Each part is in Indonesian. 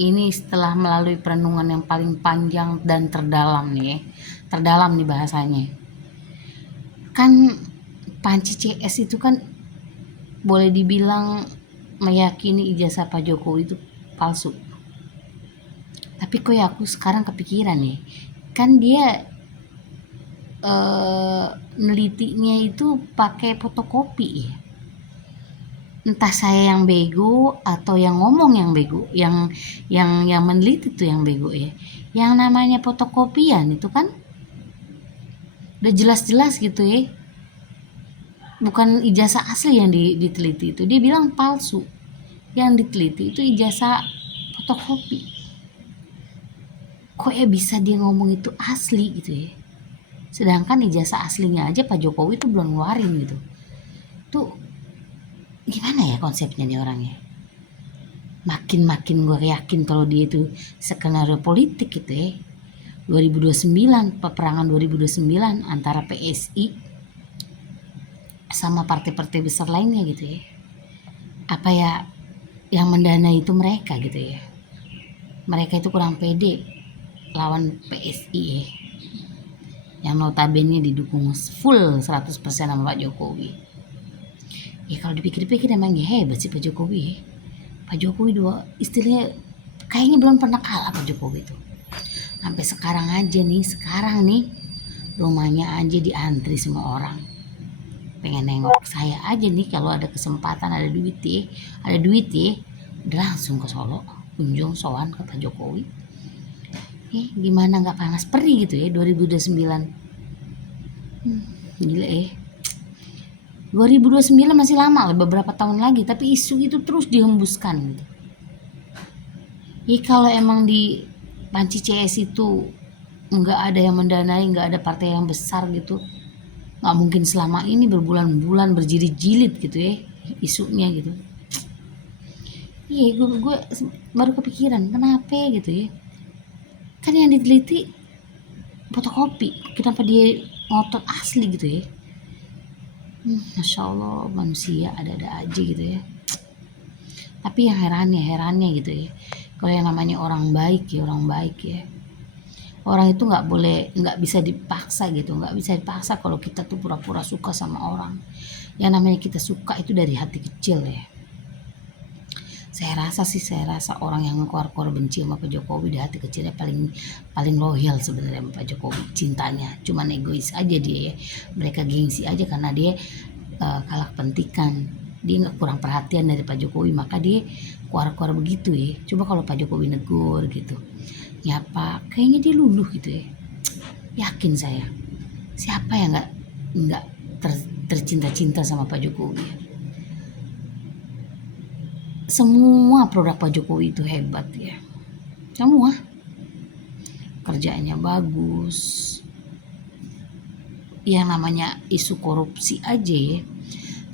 Ini setelah melalui perenungan yang paling panjang dan terdalam nih, terdalam nih bahasanya. Kan Panci CS itu kan boleh dibilang meyakini ijazah Pak Jokowi itu palsu. Tapi kok ya aku sekarang kepikiran nih, kan dia nelitinya itu pakai fotokopi ya. Entah saya yang bego atau yang ngomong yang bego, yang meneliti tuh yang bego ya. Yang namanya fotokopian itu kan udah jelas-jelas gitu ya, bukan ijazah asli yang diteliti itu. Dia bilang palsu, yang diteliti itu ijazah fotokopi. Kok ya bisa dia ngomong itu asli gitu ya, sedangkan ijazah aslinya aja Pak Jokowi itu belum ngeluarin gitu. Tuh gimana ya konsepnya nih orangnya. Makin gue yakin kalau dia itu skenario politik gitu ya. 2029, peperangan 2029 antara PSI sama partai-partai besar lainnya gitu ya. Apa ya yang mendanai itu mereka gitu ya. Mereka itu kurang pede lawan PSI ya, yang notabene didukung full 100% sama Pak Jokowi. Ya kalau dipikir-pikir emangnya hebat sih Pak Jokowi ya. Pak Jokowi dua istilahnya kayaknya belum pernah kalah Pak Jokowi itu. Sampai sekarang nih rumahnya aja diantri semua orang. Pengen nengok saya aja nih kalau ada kesempatan, ada duit ya, udah langsung ke Solo, kunjung sowan ke Pak Jokowi. Gimana nggak panas perih gitu ya 2029. Gila 2029 masih lama lah, beberapa tahun lagi, tapi isu itu terus dihembuskan gitu. Kalau emang di Panci CS itu nggak ada yang mendanai, nggak ada partai yang besar gitu, nggak mungkin selama ini berbulan-bulan berjilid-jilid gitu ya isunya gitu. Gue baru kepikiran kenapa gitu ya, kan yang diteliti fotokopi, kenapa dia ngotot asli gitu ya. Masya Allah, manusia ada-ada aja gitu ya. Tapi yang herannya gitu ya, kalau yang namanya orang baik ya, orang itu nggak bisa dipaksa gitu, nggak bisa dipaksa. Kalau kita tuh pura-pura suka sama orang, yang namanya kita suka itu dari hati kecil ya. Saya rasa orang yang keluar benci sama Pak Jokowi di hati kecilnya paling loyal sebenarnya sama Pak Jokowi. Cintanya cuman egois aja dia ya. Mereka gengsi aja karena dia kalah kepentingan. Dia nggak kurang perhatian dari Pak Jokowi, maka dia keluar begitu ya. Coba kalau Pak Jokowi negur gitu, nyapa, kayaknya dia luluh gitu ya. Yakin saya, siapa yang nggak tercinta-cinta sama Pak Jokowi ya? Semua produk Pak Jokowi itu hebat ya, semua kerjanya bagus. Yang namanya isu korupsi aja ya,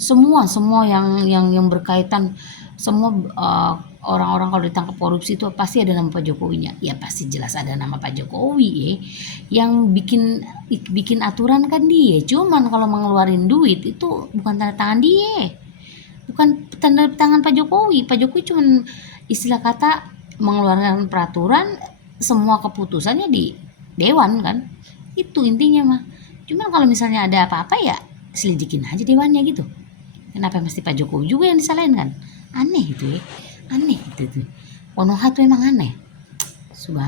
semua yang berkaitan, semua orang-orang kalau ditangkap korupsi itu pasti ada nama Pak Jokowinya. Ya pasti jelas ada nama Pak Jokowi ya. Yang bikin aturan kan dia, cuman kalau mengeluarin duit itu bukan tanda tangan dia, bukan tanda tangan Pak Jokowi. Pak Jokowi cuman istilah kata mengeluarkan peraturan, semua keputusannya di dewan kan, itu intinya mah. Cuman kalau misalnya ada apa-apa ya selidikin aja dewannya gitu. Kenapa mesti Pak Jokowi juga yang disalahin kan? Aneh itu ya, aneh itu tuh. Konoha tuh emang aneh. Subhanallah.